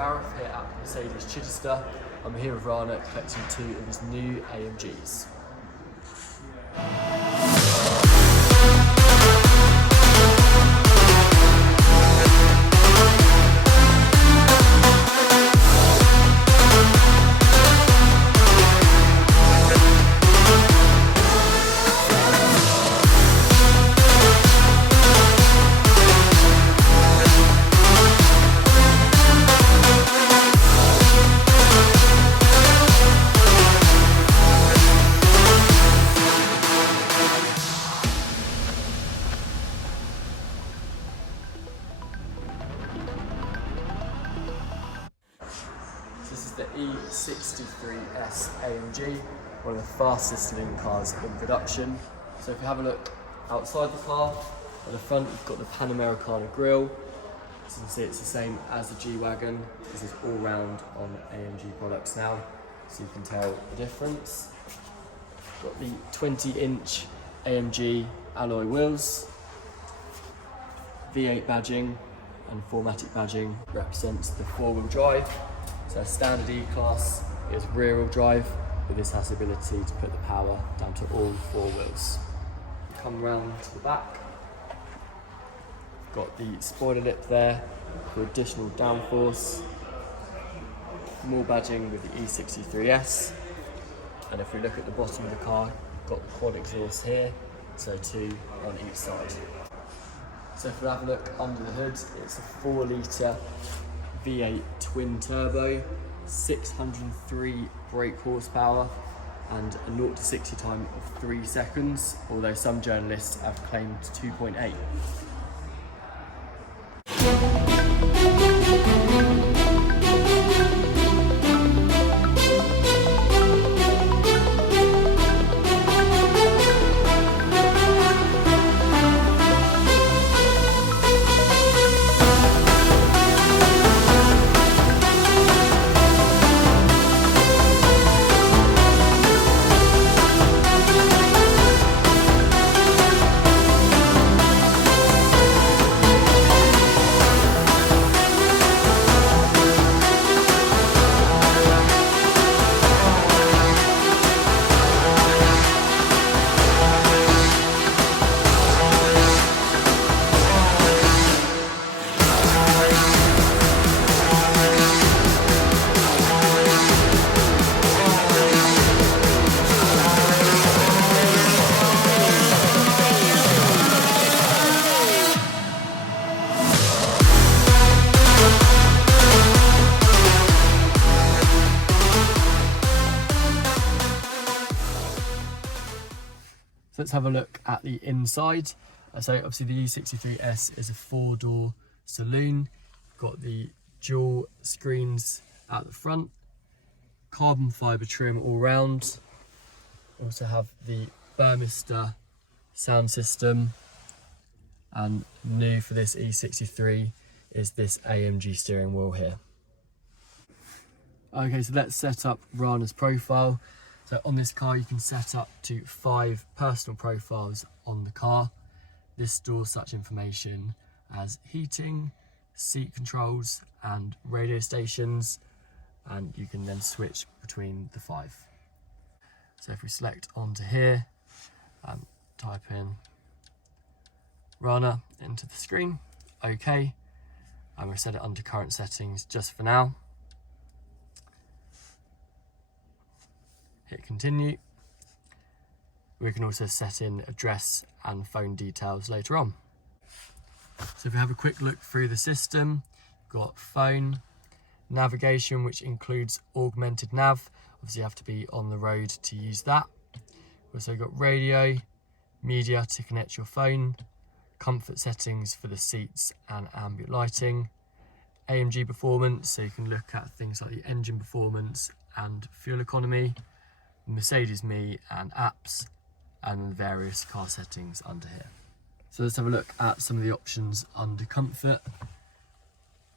Gareth here at Mercedes Chichester. I'm here with Rana collecting two of his new AMGs. This is the E63 S AMG, one of the fastest saloon cars in production. So if you have a look outside the car, at the front you've got the Panamericana grille. As you can see, it's the same as the G Wagon. This is all round on AMG products now, so you can tell the difference. Got the 20-inch AMG alloy wheels, V8 badging and 4MATIC badging represents the four-wheel drive. So standard E-Class is rear-wheel drive, but this has the ability to put the power down to all four wheels. Come round to the back, got the spoiler lip there for additional downforce, more badging with the E63 S, and if we look at the bottom of the car, got the quad exhaust here, so two on each side. So if we have a look under the hood, it's a 4 litre V8 twin turbo, 603 brake horsepower and a 0 to 60 time of 3 seconds, although some journalists have claimed 2.8. Let's have a look at the inside. So obviously the E63 S is a 4-door saloon. Got the dual screens at the front, carbon fibre trim all round. Also have the Burmester sound system, and new for this E63 is this AMG steering wheel here. Okay, so let's set up Rana's profile. So on this car you can set up to 5 personal profiles on the car. This stores such information as heating, seat controls and radio stations, and you can then switch between the 5. So if we select onto here and type in Rana into the screen, OK, and we'll set it under current settings just for now. Hit continue. We can also set in address and phone details later on. So if we have a quick look through the system, we've got phone, navigation, which includes augmented nav. Obviously you have to be on the road to use that. We've also got radio, media to connect your phone, comfort settings for the seats and ambient lighting, AMG performance, so you can look at things like the engine performance and fuel economy, Mercedes Me and apps, and various car settings under here. So let's have a look at some of the options under comfort.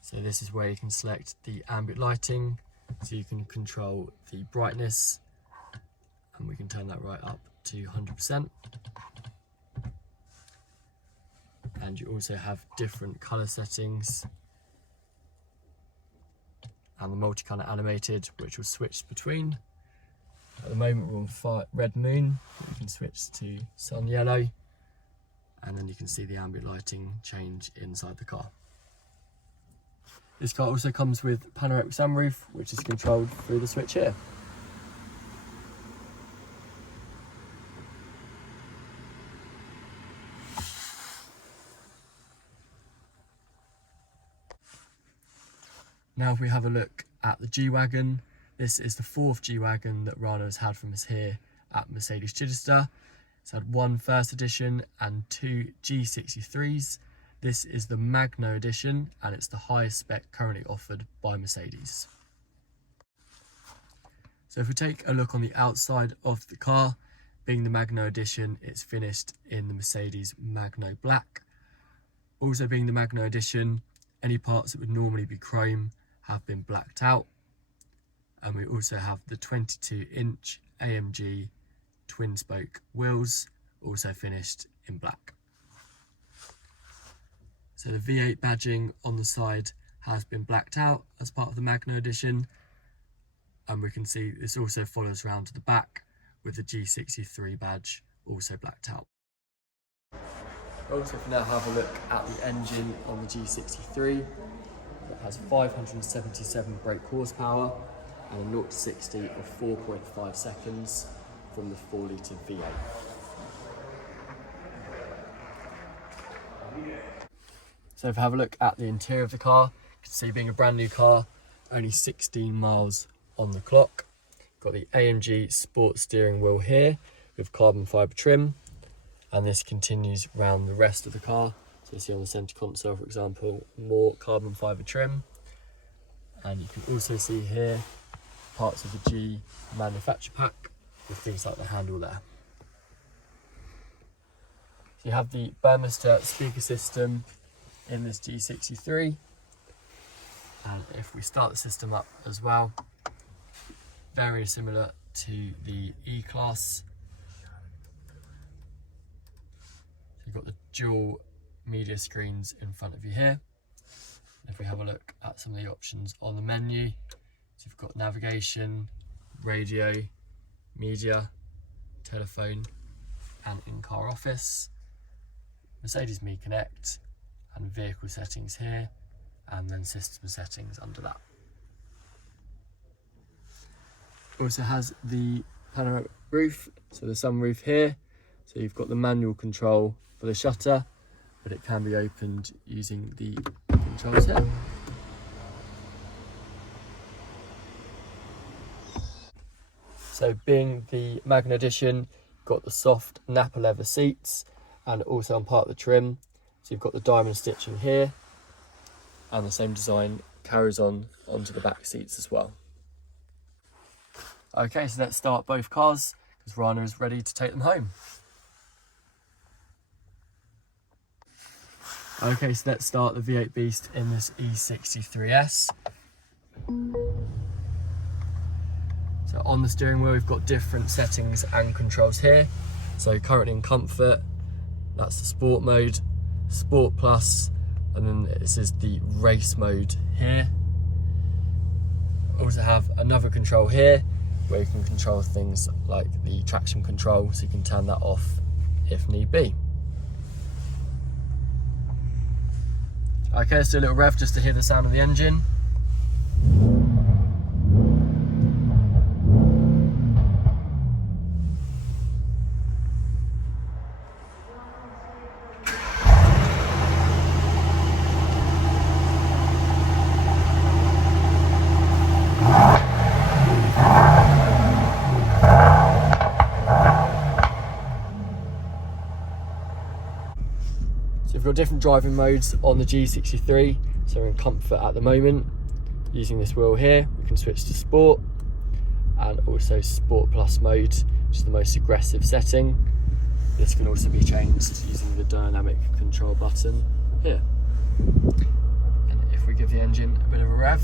So this is where you can select the ambient lighting, so you can control the brightness, and we can turn that right up to 100%. And you also have different colour settings. and the multi-colour animated, which will switch between. At the moment we're on red moon, you can switch to sun yellow, and then you can see the ambient lighting change inside the car. This car also comes with panoramic sunroof, which is controlled through the switch here. Now if we have a look at the G Wagon, this is the 4th G Wagon that Rana has had from us here at Mercedes Chichester. It's had 1 first edition and 2 G63s. This is the Magno edition, and it's the highest spec currently offered by Mercedes. So if we take a look on the outside of the car, being the Magno edition, it's finished in the Mercedes Magno Black. Also being the Magno edition, any parts that would normally be chrome have been blacked out. And we also have the 22-inch AMG twin spoke wheels, also finished in black. So the V8 badging on the side has been blacked out as part of the Magno edition, and we can see this also follows around to the back with the G63 badge also blacked out. Also, if we now have a look at the engine on the G63, it has 577 brake horsepower and a 0 to 60 of 4.5 seconds from the 4 litre V8. So if we have a look at the interior of the car, you can see being a brand new car, only 16 miles on the clock. Got the AMG Sport steering wheel here with carbon fibre trim, and this continues round the rest of the car. So you see on the centre console, for example, more carbon fibre trim. And you can also see here parts of the G manufacture pack with things like the handle there. So you have the Burmester speaker system in this G63, and if we start the system up as well, very similar to the E-Class. So you've got the dual media screens in front of you here. If we have a look at some of the options on the menu, so you've got navigation, radio, media, telephone, and in-car office, Mercedes Me Connect, and vehicle settings here, and then system settings under that. Also has the panoramic roof, so the sunroof here. So you've got the manual control for the shutter, but it can be opened using the controls here. So being the Magno edition, you've got the soft Napa leather seats, and also on part of the trim. So you've got the diamond stitching here, and the same design carries on onto the back seats as well. Okay, so let's start both cars because Rana is ready to take them home. Okay, so let's start the V8 Beast in this E63 S. So on the steering wheel, we've got different settings and controls here. So currently in comfort, that's the sport mode, sport plus, and then this is the race mode here. Also have another control here where you can control things like the traction control, so you can turn that off if need be. Okay, let's do a little rev just to hear the sound of the engine. We've got different driving modes on the G63, so we're in comfort at the moment. Using this wheel here, we can switch to sport, and also sport plus mode, which is the most aggressive setting. This can also be changed using the dynamic control button here. And if we give the engine a bit of a rev,